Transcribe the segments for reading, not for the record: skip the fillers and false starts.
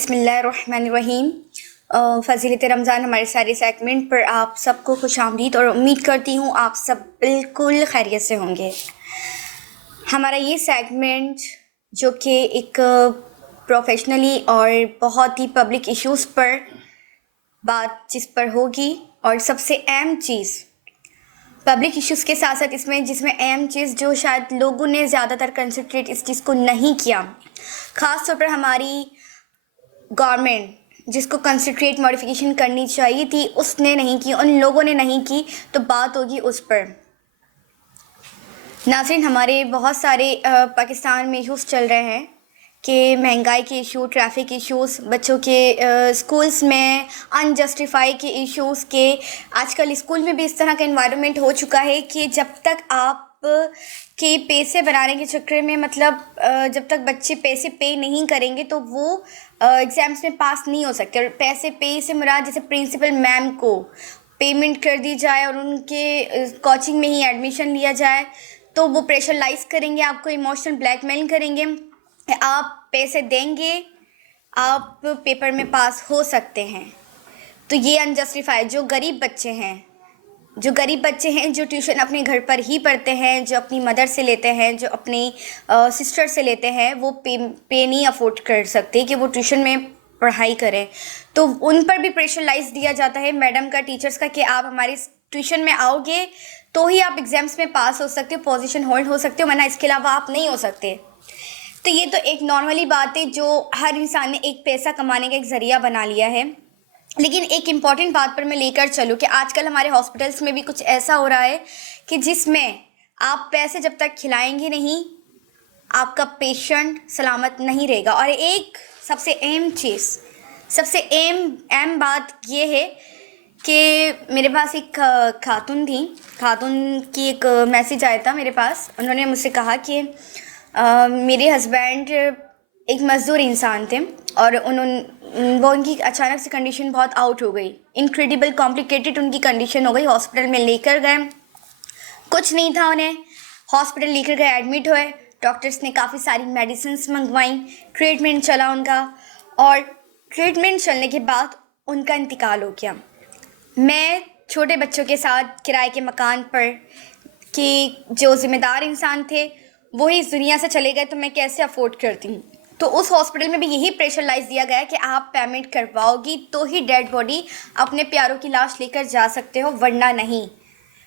बिस्मिल्लाहिर्रहमानिर्रहीम। फ़ज़ीलत रमज़ान हमारे सारे सेगमेंट पर आप सबको खुशामदीद और उम्मीद करती हूँ आप सब बिल्कुल खैरियत से होंगे। हमारा ये सेगमेंट जो कि एक प्रोफेशनली और बहुत ही पब्लिक इश्यूज़ पर बात जिस पर होगी, और सबसे अहम चीज़ पब्लिक इश्यूज़ के साथ साथ जिसमें अहम चीज़ जो शायद लोगों ने ज़्यादातर कंसंट्रेट इस चीज़ को नहीं किया, ख़ास तौर पर हमारी गवर्नमेंट जिसको कंसंट्रेट मॉडिफिकेशन करनी चाहिए थी उसने नहीं की, उन लोगों ने नहीं की, तो बात होगी उस पर। नाज़रीन, हमारे बहुत सारे पाकिस्तान में इश्यूज़ चल रहे हैं कि महंगाई के इशू, ट्रैफिक इश्यूज़, बच्चों के स्कूल्स में अनजस्टिफाई के इश्यूज़ के आजकल स्कूल में भी इस तरह का इन्वायरमेंट हो चुका है कि जब तक आप के पैसे बनाने के चक्कर में जब तक बच्चे पैसे पे नहीं करेंगे तो वो एग्ज़ाम्स में पास नहीं हो सकते। और पैसे पे से मुराद जैसे प्रिंसिपल मैम को पेमेंट कर दी जाए और उनके कोचिंग में ही एडमिशन लिया जाए तो वो प्रेशराइज करेंगे, आपको इमोशनल ब्लैकमेल करेंगे, आप पैसे देंगे आप पेपर में पास हो सकते हैं। तो ये अनजस्टिफाइड जो गरीब बच्चे हैं जो ट्यूशन अपने घर पर ही पढ़ते हैं, जो अपनी मदर से लेते हैं, जो अपनी सिस्टर से लेते हैं, वो पे नहीं अफोर्ड कर सकते कि वो ट्यूशन में पढ़ाई करें, तो उन पर भी प्रेशराइज दिया जाता है मैडम का, टीचर्स का, कि आप हमारी ट्यूशन में आओगे तो ही आप एग्ज़ाम्स में पास हो सकते हो, पोजीशन होल्ड हो सकते हो, वरना इसके अलावा आप नहीं हो सकते। तो ये तो एक नॉर्मली बात है जो हर इंसान ने एक पैसा कमाने का एक ज़रिया बना लिया है। लेकिन एक इम्पॉर्टेंट बात पर मैं लेकर चलूँ कि आजकल हमारे हॉस्पिटल्स में भी कुछ ऐसा हो रहा है कि जिसमें आप पैसे जब तक खिलाएंगे नहीं, आपका पेशेंट सलामत नहीं रहेगा। और एक सबसे अहम बात ये है कि मेरे पास एक खातून की एक मैसेज आया था मेरे पास। उन्होंने मुझसे कहा कि मेरे हस्बैंड एक मज़दूर इंसान थे और उनकी अचानक से कंडीशन बहुत आउट हो गई, इनक्रेडिबल कॉम्प्लिकेटेड उनकी कंडीशन हो गई। हॉस्पिटल में लेकर गए, कुछ नहीं था उन्हें, हॉस्पिटल लेकर गए, एडमिट हुए, डॉक्टर्स ने काफ़ी सारी मेडिसिन्स मंगवाई, ट्रीटमेंट चला उनका, और ट्रीटमेंट चलने के बाद उनका इंतकाल हो गया। मैं छोटे बच्चों के साथ किराए के मकान पर, कि जो ज़िम्मेदार इंसान थे वो ही इस दुनिया से चले गए, तो मैं कैसे अफोर्ड करती हूँ। तो उस हॉस्पिटल में भी यही प्रेशराइज दिया गया कि आप पेमेंट करवाओगी तो ही डेड बॉडी अपने प्यारों की लाश लेकर जा सकते हो, वरना नहीं।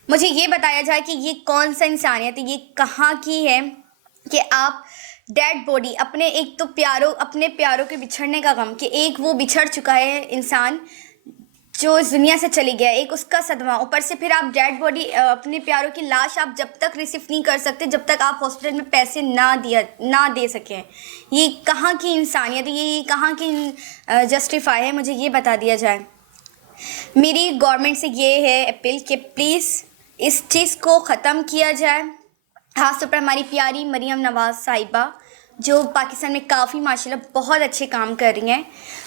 मुझे ये बताया जाए कि ये कौन सा इंसानियत है, ये कहाँ की है कि आप डेड बॉडी अपने प्यारों के बिछड़ने का गम, कि एक वो बिछड़ चुका है इंसान जो इस दुनिया से चली गया, एक उसका सदमा, ऊपर से फिर आप डेड बॉडी अपने प्यारों की लाश आप जब तक रिसीव नहीं कर सकते जब तक आप हॉस्पिटल में पैसे ना दे सकें। ये कहाँ की इंसानियत है, ये कहाँ की जस्टिफाई है, मुझे ये बता दिया जाए। मेरी गवर्नमेंट से ये है अपील कि प्लीज़ इस चीज़ को ख़त्म किया जाए। ख़ासतौर पर हमारी प्यारी मरियम नवाज़ साहिबा जो पाकिस्तान में काफ़ी माशाल्लाह बहुत अच्छे काम कर रही हैं,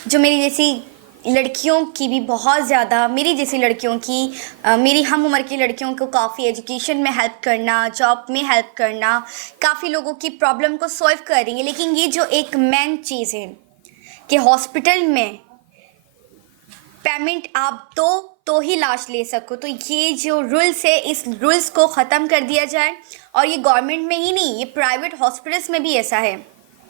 जो मेरी जैसी लड़कियों की भी बहुत ज़्यादा, मेरी जैसी लड़कियों की, मेरी हम उम्र की लड़कियों को काफ़ी एजुकेशन में हेल्प करना, जॉब में हेल्प करना, काफ़ी लोगों की प्रॉब्लम को सॉल्व कर रही हैं। लेकिन ये जो एक मेन चीज़ है कि हॉस्पिटल में पेमेंट आप दो तो ही लाश ले सको, तो ये जो रूल्स है इस रूल्स को ख़त्म कर दिया जाए। और ये गवर्नमेंट में ही नहीं, ये प्राइवेट हॉस्पिटल्स में भी ऐसा है,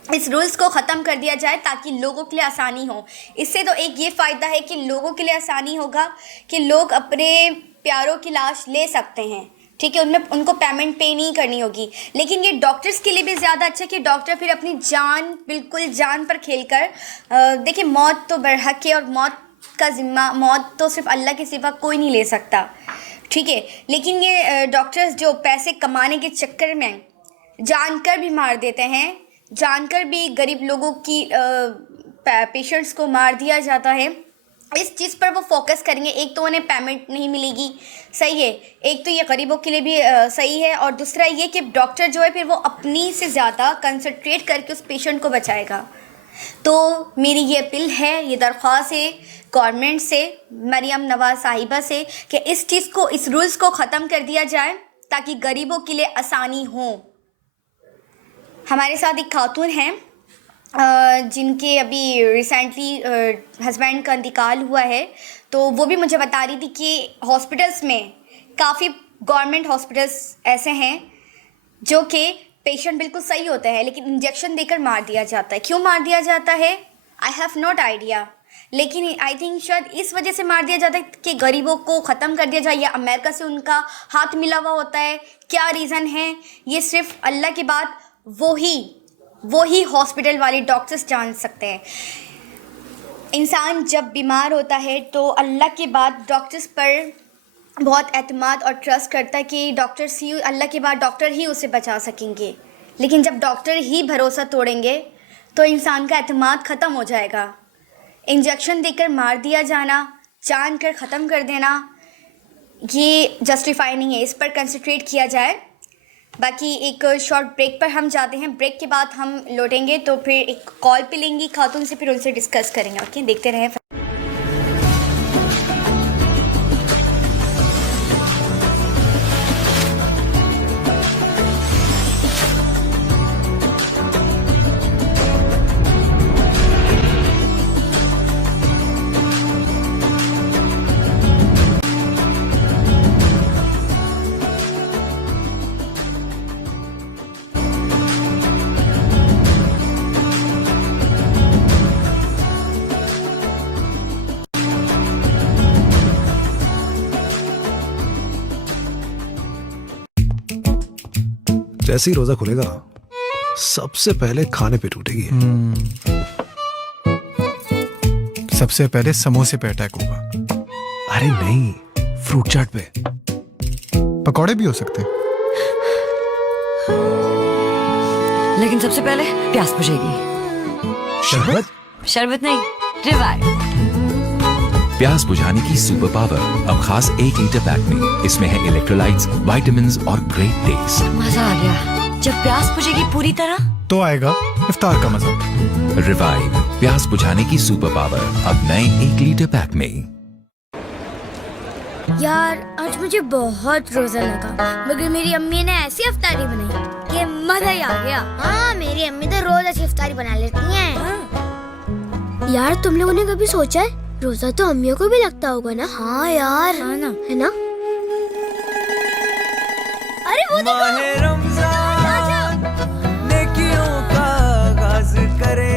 इस रूल्स को ख़त्म कर दिया जाए ताकि लोगों के लिए आसानी हो। इससे तो एक ये फ़ायदा है कि लोगों के लिए आसानी होगा कि लोग अपने प्यारों की लाश ले सकते हैं, ठीक है, उनमें उनको पेमेंट पे नहीं करनी होगी। लेकिन ये डॉक्टर्स के लिए भी ज़्यादा अच्छा है कि डॉक्टर फिर अपनी बिल्कुल जान पर खेलकर, देखिए मौत तो बरहक है और मौत तो सिर्फ अल्लाह के सिवा कोई नहीं ले सकता, ठीक है। लेकिन ये डॉक्टर्स जो पैसे कमाने के चक्कर में जानकर भी मार देते हैं, जानकर भी गरीब लोगों की पेशेंट्स को मार दिया जाता है, इस चीज़ पर वो फोकस करेंगे। एक तो उन्हें पेमेंट नहीं मिलेगी, सही है, एक तो ये गरीबों के लिए भी सही है, और दूसरा ये कि डॉक्टर जो है फिर वो अपनी से ज़्यादा कंसंट्रेट करके उस पेशेंट को बचाएगा। तो मेरी ये अपील है, ये दरख्वास्त है गवर्नमेंट से, मरियम नवाज़ साहिबा से, कि इस चीज़ को, इस रूल्स को ख़त्म कर दिया जाए ताकि गरीबों के लिए आसानी हो। हमारे साथ एक खातून हैं, जिनके अभी रिसेंटली हस्बैंड का इंतकाल हुआ है, तो वो भी मुझे बता रही थी कि हॉस्पिटल्स में काफ़ी गवर्नमेंट हॉस्पिटल्स ऐसे हैं जो कि पेशेंट बिल्कुल सही होता है लेकिन इंजेक्शन देकर मार दिया जाता है। क्यों मार दिया जाता है, आई हैव नॉट आइडिया, लेकिन आई थिंक शायद इस वजह से मार दिया जाता है कि गरीबों को ख़त्म कर दिया जाए, या अमेरिका से उनका हाथ मिला हुआ होता है। क्या रीज़न है ये सिर्फ अल्लाह के बाद वो ही हॉस्पिटल वाले डॉक्टर्स जान सकते हैं। इंसान जब बीमार होता है तो अल्लाह के बाद डॉक्टर्स पर बहुत एतमाद और ट्रस्ट करता है कि डॉक्टर्स ही, अल्लाह के बाद डॉक्टर ही उसे बचा सकेंगे। लेकिन जब डॉक्टर ही भरोसा तोड़ेंगे तो इंसान का एतमाद ख़त्म हो जाएगा। इंजेक्शन देकर मार दिया जाना, जान कर ख़त्म कर देना, ये जस्टिफाई नहीं है, इस पर कंसंट्रेट किया जाए। बाकी एक शॉर्ट ब्रेक पर हम जाते हैं, ब्रेक के बाद हम लौटेंगे तो फिर एक कॉल पे लेंगी खातून से, फिर उनसे डिस्कस करेंगे। ओके, देखते रहें। जैसे ही रोजा खुलेगा सबसे पहले खाने पे टूटेगी। सबसे पहले समोसे पे अटैक होगा। अरे नहीं, फ्रूट चाट पे। पकौड़े भी हो सकते हैं, लेकिन सबसे पहले प्यास बुझेगी। शरबत? शरबत नहीं, रिवाइव। प्यास बुझाने की सुपर पावर अब खास 1 लीटर पैक में। इसमें है इलेक्ट्रोलाइट्स, विटामिन्स और ग्रेट टेस्ट। मजा आ गया। जब प्यास बुझेगी पूरी तरह तो आएगा इफ्तार का मजा। रिवाइव प्यास बुझाने की सुपर पावर अब नए 1 लीटर पैक में। यार आज मुझे बहुत रोजा लगा, मगर मेरी अम्मी ने ऐसी इफ्तारी बनाई कि मजा ही आ गया। हाँ, मेरी अम्मी तो रोज ऐसी इफ्तारी बना लेती हैं। यार तुम लोगों ने कभी सोचा है रोजा तो अम्मियों को भी लगता होगा ना? हाँ यार, हाँ ना, है ना? अरे वो देखो, रमजान नेकियों का आगाज करे।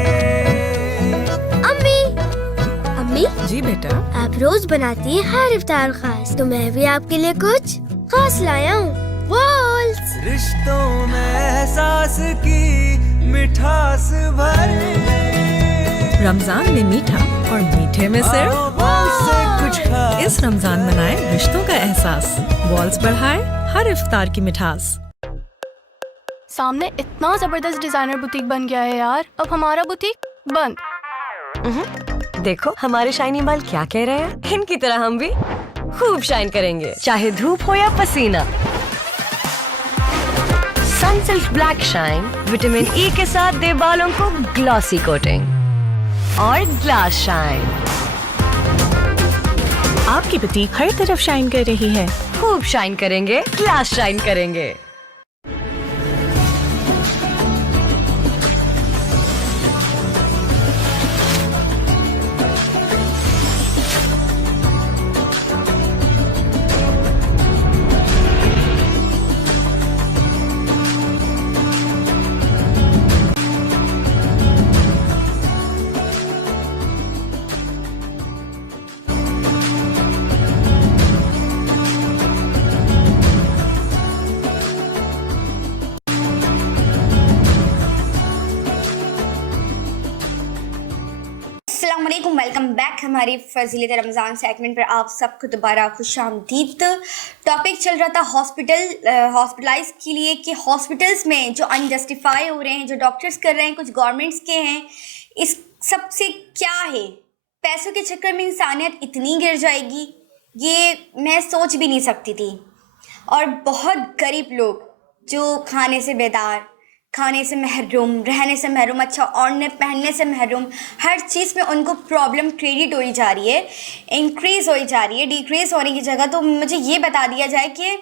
अम्मी जी बेटा। आप रोज बनाती हैं हर इफ्तार खास, तो मैं भी आपके लिए कुछ खास लाया हूँ। वॉल्स रिश्तों में एहसास की मिठास भरे। रमजान में मीठा और मीठे में सिर्फ कुछ खास। इस रमजान मनाए रिश्तों का एहसास, वॉल्स बढ़ाए हर इफ्तार की मिठास। सामने इतना जबरदस्त डिजाइनर बुटीक बन गया है यार, अब हमारा बुटीक बंद। देखो हमारे शाइनी बाल क्या कह रहे हैं। इनकी तरह हम भी खूब शाइन करेंगे, चाहे धूप हो या पसीना। Sunsilk black shine vitamin E के साथ दे बालों को ग्लॉसी कोटिंग। और ग्लास शाइन, आपकी बुटीक हर तरफ शाइन कर रही है। खूब शाइन करेंगे, ग्लास शाइन करेंगे। वेलकम बैक हमारी फजीलत रमज़ान सेगमेंट पर आप सबको दोबारा खुशामदीद। टॉपिक चल रहा था हॉस्पिटलाइज के लिए कि हॉस्पिटल्स में जो अनजस्टिफाई हो रहे हैं, जो डॉक्टर्स कर रहे हैं, कुछ गवर्नमेंट्स के हैं, इस सब से क्या है। पैसों के चक्कर में इंसानियत इतनी गिर जाएगी, ये मैं सोच भी नहीं सकती थी। और बहुत गरीब लोग जो खाने से बेदार, खाने से महरूम, रहने से महरूम, अच्छा ओढ़ने पहनने से महरूम, हर चीज़ में उनको प्रॉब्लम क्रिएट हो जा रही है, इंक्रीज़ हो जा रही है, डिक्रीज़ होने की जगह। तो मुझे ये बता दिया जाए कि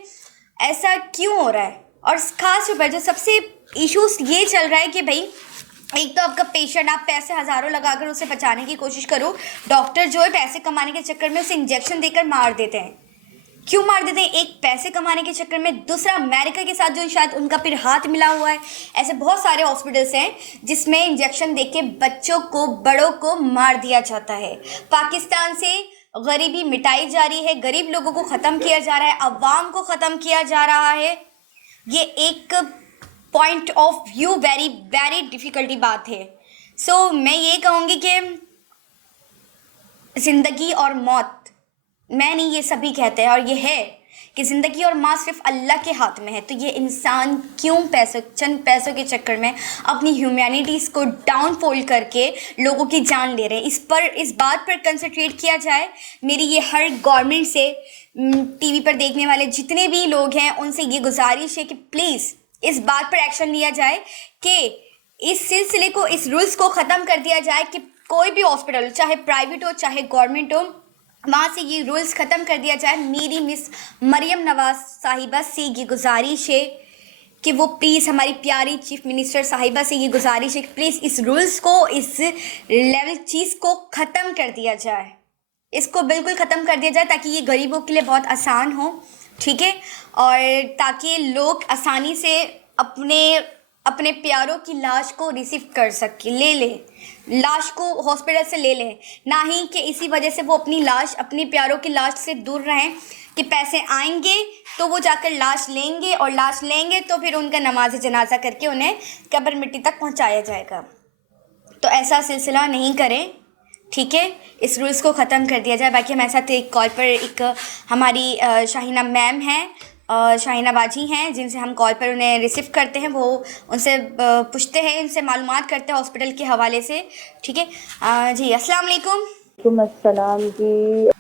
ऐसा क्यों हो रहा है। और ख़ास तौर पर जो सबसे इश्यूज़ ये चल रहा है कि भाई एक तो आपका पेशेंट, आप पैसे हज़ारों लगाकर उसे बचाने की कोशिश करो, डॉक्टर जो है पैसे कमाने के चक्कर में उसे इंजेक्शन देकर मार देते हैं। क्यों मार देते हैं? एक पैसे कमाने के चक्कर में, दूसरा अमेरिका के साथ जो शायद उनका फिर हाथ मिला हुआ है। ऐसे बहुत सारे हॉस्पिटल्स हैं जिसमें इंजेक्शन देके बच्चों को, बड़ों को मार दिया जाता है। पाकिस्तान से गरीबी मिटाई जा रही है, गरीब लोगों को ख़त्म किया जा रहा है, अवाम को ख़त्म किया जा रहा है। ये एक point of view very very difficulty बात है। सो मैं ये कहूँगी कि ज़िंदगी और मौत, मैं नहीं, ये सभी कहते हैं, और ये है कि ज़िंदगी और मौत सिर्फ अल्लाह के हाथ में है। तो ये इंसान क्यों चंद पैसों के चक्कर में अपनी ह्यूमैनिटीज़ को डाउनफॉल करके लोगों की जान ले रहे हैं? इस बात पर कंसंट्रेट किया जाए। मेरी ये हर गवर्नमेंट से, टीवी पर देखने वाले जितने भी लोग हैं, उनसे ये गुजारिश है कि प्लीज़ इस बात पर एक्शन लिया जाए कि इस सिलसिले को, इस रूल्स को ख़त्म कर दिया जाए कि कोई भी हॉस्पिटल, चाहे प्राइवेट हो चाहे गवर्नमेंट हो, वहाँ से ये रूल्स ख़त्म कर दिया जाए। मेरी मिस मरियम नवाज साहिबा से ये गुजारिश है कि वो प्लीज़, हमारी प्यारी चीफ मिनिस्टर साहिबा से ये गुजारिश है कि प्लीज़ इस रूल्स को, इस लेवल चीज़ को ख़त्म कर दिया जाए, इसको बिल्कुल ख़त्म कर दिया जाए ताकि ये गरीबों के लिए बहुत आसान हो, ठीक है, और ताकि लोग आसानी से अपने प्यारों की लाश को रिसीव कर सके, ले लें, लाश को हॉस्पिटल से ले लें, ना ही कि इसी वजह से वो अपनी लाश, अपनी प्यारों की लाश से दूर रहें कि पैसे आएंगे तो वो जाकर लाश लेंगे, और लाश लेंगे तो फिर उनका नमाज जनाजा करके उन्हें कब्र मिट्टी तक पहुंचाया जाएगा। तो ऐसा सिलसिला नहीं करें, ठीक है, इस रूल्स को ख़त्म कर दिया जाए। बाकी हमारे साथ एक कॉल पर एक हमारी शाहीना मैम हैं, शाहीना बाजी हैं, जिनसे हम कॉल पर उन्हें रिसीव करते हैं, वो उनसे पूछते हैं, उनसे मालूमात करते हैं हॉस्पिटल के हवाले से, ठीक है। जी अस्सलाम वालेकुम। अस्सलाम जी।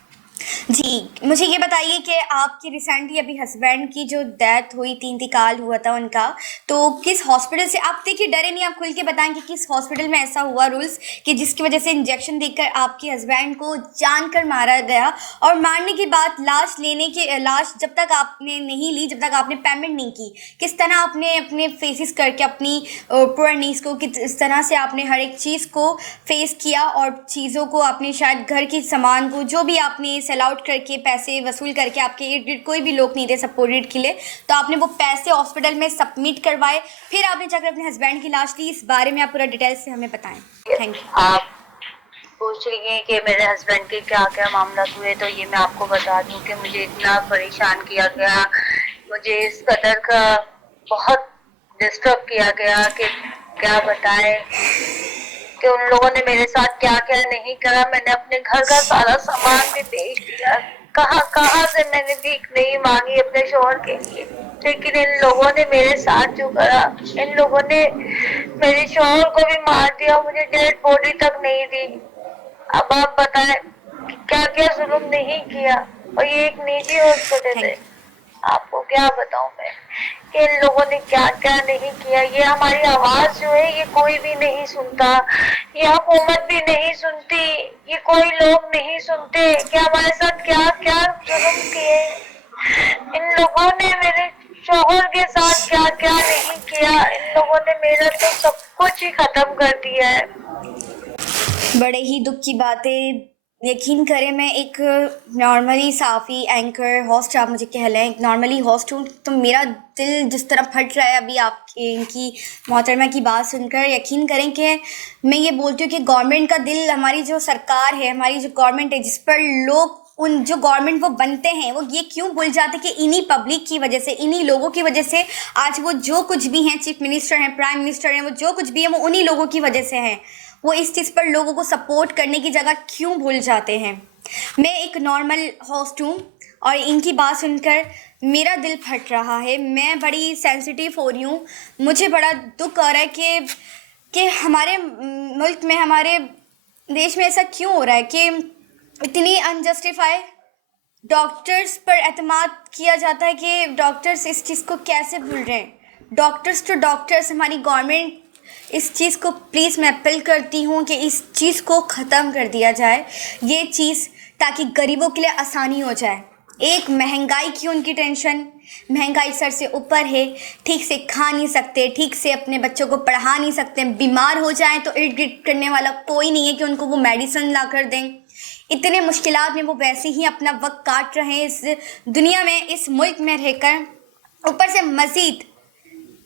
जी, मुझे ये बताइए कि आपकी रिसेंटली अभी हस्बैंड की जो डेथ हुई थी, इंतकाल हुआ था उनका, तो किस हॉस्पिटल से, आप देखिए डरे नहीं, आप खुल के बताएं कि किस हॉस्पिटल में ऐसा हुआ रूल्स कि जिसकी वजह से इंजेक्शन देकर आपके हस्बैंड को जानकर मारा गया, और मारने के बाद लाश जब तक आपने नहीं ली, जब तक आपने पेमेंट नहीं की, किस तरह आपने अपने फेसिस करके अपनी पुअर नीड्स को, किस तरह से आपने हर एक चीज़ को फेस किया, और चीज़ों को आपने, शायद घर की सामान को, जो भी आपने सेल आउट करके, पैसे वसूल करके, आपके इर्द गिर्द कोई भी लोग नहीं थे सपोर्टेड के लिए, तो आपने वो पैसे हॉस्पिटल में सबमिट करवाए, फिर आपने जाकर अपने हस्बैंड की लाश ली। इस बारे में आप पूरा डिटेल से हमें बताएं। Thank you. आप पूछ रही हैं कि मेरे हस्बैंड के क्या क्या मामला हुए, तो ये मैं आपको बता दूं कि मुझे इतना परेशान किया गया, मुझे इस कदर का बहुत डिस्टर्ब किया गया कि क्या बताएं कि उन लोगों ने मेरे साथ क्या क्या नहीं करा। मैंने अपने घर का सारा सामान भी बेच दिया, कहाँ से मैंने भीख नहीं मांगी अपने शौहर के लिए, लेकिन इन लोगों ने मेरे साथ जो करा, इन लोगों ने मेरे शौहर को भी मार दिया, मुझे डेड बॉडी तक नहीं दी। अब आप बताएं क्या क्या जुल्म नहीं किया, और ये एक निजी हॉस्पिटल है, आपको क्या बताऊं मैं कि इन लोगों ने क्या क्या नहीं किया। ये हमारी आवाज जो है ये कोई भी नहीं सुनता, ये हुकूमत भी नहीं सुनती, ये कोई लोग नहीं सुनते कि हमारे साथ क्या क्या जुल्म किए। इन लोगों ने मेरे शौहर के साथ क्या क्या नहीं किया, इन लोगों ने मेरा तो सब कुछ ही खत्म कर दिया है। बड़े ही दुख की बातें, यकीन करें, मैं एक नॉर्मली साफ़ी एंकर होस्ट, आप मुझे कह लें, एक नॉर्मली होस्ट हूँ, तो मेरा दिल जिस तरह फट रहा है अभी आपकी इनकी मोहतरमा की बात सुनकर। यकीन करें कि मैं ये बोलती हूँ कि गवर्नमेंट का दिल, हमारी जो सरकार है, हमारी जो गवर्नमेंट है, जिस पर लोग, उन जो गवर्नमेंट वो बनते हैं, वो ये क्यों भूल जाते कि इन्हीं पब्लिक की वजह से, इन्हीं लोगों की वजह से आज वो जो कुछ भी हैं, चीफ मिनिस्टर हैं, प्राइम मिनिस्टर हैं, वो जो कुछ भी हैं वो उन्हीं लोगों की वजह से हैं। वो इस चीज़ पर लोगों को सपोर्ट करने की जगह क्यों भूल जाते हैं। मैं एक नॉर्मल होस्ट हूँ और इनकी बात सुनकर मेरा दिल फट रहा है, मैं बड़ी सेंसिटिव हो रही हूँ। मुझे बड़ा दुख हो रहा है कि हमारे मुल्क में, हमारे देश में ऐसा क्यों हो रहा है कि इतनी अनजस्टिफाई डॉक्टर्स पर एतमाद किया जाता है कि डॉक्टर्स इस चीज़ को कैसे भूल रहे हैं। डॉक्टर्स टू डॉक्टर्स, हमारी गवर्नमेंट, इस चीज़ को प्लीज़ मैं अपील करती हूँ कि इस चीज़ को ख़त्म कर दिया जाए, ये चीज़, ताकि गरीबों के लिए आसानी हो जाए। एक महंगाई की उनकी टेंशन, महंगाई सर से ऊपर है, ठीक से खा नहीं सकते, ठीक से अपने बच्चों को पढ़ा नहीं सकते, बीमार हो जाएं तो इर्द गिर्द करने वाला कोई नहीं है कि उनको वो मेडिसिन ला कर दें। इतने मुश्किलात में वो वैसे ही अपना वक्त काट रहे हैं इस दुनिया में, इस मुल्क में रहकर। ऊपर से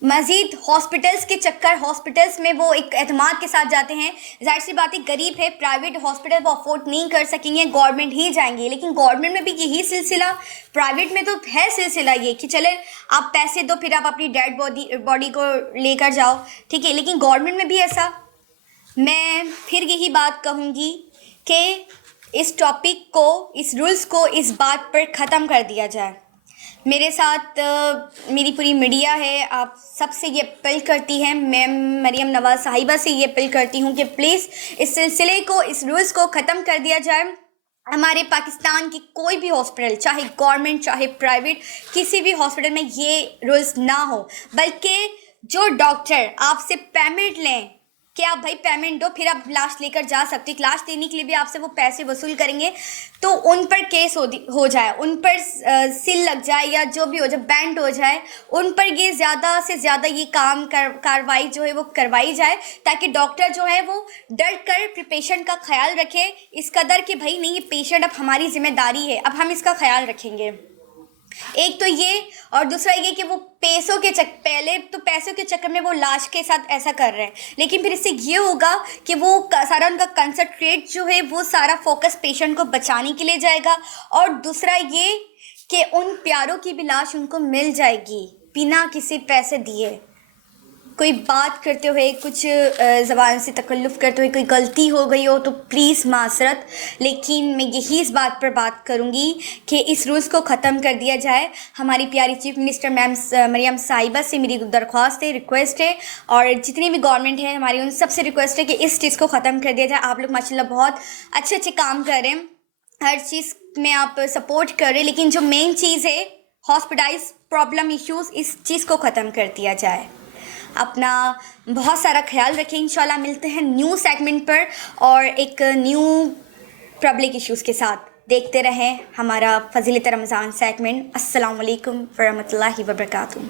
मज़ीद हॉस्पिटल्स के चक्कर, हॉस्पिटल्स में वो एक एतमाद के साथ जाते हैं। जाहिर सी बात है, गरीब है, प्राइवेट हॉस्पिटल वो अफोर्ड नहीं कर सकेंगे, गवर्नमेंट ही जाएंगे। लेकिन गवर्नमेंट में भी यही सिलसिला, प्राइवेट में तो है सिलसिला ये कि चले आप पैसे दो फिर आप अपनी डेड बॉडी को लेकर जाओ, ठीक है। लेकिन गवर्नमेंट में भी ऐसा। मैं फिर यही बात कहूँगी कि इस टॉपिक को, इस रूल्स को इस बात पर ख़त्म कर दिया जाए। मेरे साथ मेरी पूरी मीडिया है, आप सबसे ये अपील करती है, मैं मरियम नवाज़ साहिबा से ये अपील करती हूँ कि प्लीज़ इस सिलसिले को, इस रूल्स को ख़त्म कर दिया जाए। हमारे पाकिस्तान की कोई भी हॉस्पिटल, चाहे गवर्नमेंट चाहे प्राइवेट, किसी भी हॉस्पिटल में ये रूल्स ना हो, बल्कि जो डॉक्टर आपसे पेमेंट लें कि आप भाई पेमेंट दो फिर आप लाश लेकर जा सकते, लाश देने के लिए भी आपसे वो पैसे वसूल करेंगे, तो उन पर केस हो जाए, उन पर सील लग जाए या जो भी हो जाए, बैंड हो जाए, उन पर ये ज़्यादा से ज़्यादा ये कार्रवाई जो है वो करवाई जाए, ताकि डॉक्टर जो है वो डर कर पेशेंट का ख्याल रखे, इस कदर कि भाई नहीं, ये पेशेंट अब हमारी जिम्मेदारी है, अब हम इसका ख्याल रखेंगे। एक तो ये, और दूसरा ये कि वो पहले तो पैसों के चक्कर में वो लाश के साथ ऐसा कर रहे हैं, लेकिन फिर इससे ये होगा कि वो सारा उनका कंसंट्रेट जो है वो सारा फोकस पेशेंट को बचाने के लिए जाएगा। और दूसरा ये कि उन प्यारों की भी लाश उनको मिल जाएगी बिना किसी पैसे दिए। कोई बात करते हुए, कुछ ज़बान से तकल्लुफ़ करते हुए कोई गलती हो गई हो तो प्लीज़ माज़रत, लेकिन मैं यही इस बात पर बात करूँगी कि इस रूल्स को ख़त्म कर दिया जाए। हमारी प्यारी चीफ मिनिस्टर मैम मरियम साहिबा से मेरी दरख्वास्त है, रिक्वेस्ट है, और जितनी भी गवर्नमेंट है हमारी, उन सबसे रिक्वेस्ट है कि इस चीज़ को ख़त्म कर दिया जाए। आप लोग माशाल्लाह बहुत अच्छे काम कर रहे हैं, हर चीज़ में आप सपोर्ट कर रहे हैं, लेकिन जो मेन चीज़ है हॉस्पिटलाइज प्रॉब्लम इश्यूज़, इस चीज़ को ख़त्म कर दिया जाए। अपना बहुत सारा ख्याल रखें। इंशाल्लाह मिलते हैं न्यू सेगमेंट पर और एक न्यू पब्लिक इश्यूज़ के साथ। देखते रहें हमारा फ़ज़ीलत रमज़ान सेगमेंट। अस्सलाम वालेकुम व रहमतुल्लाहि व बरकातुहू।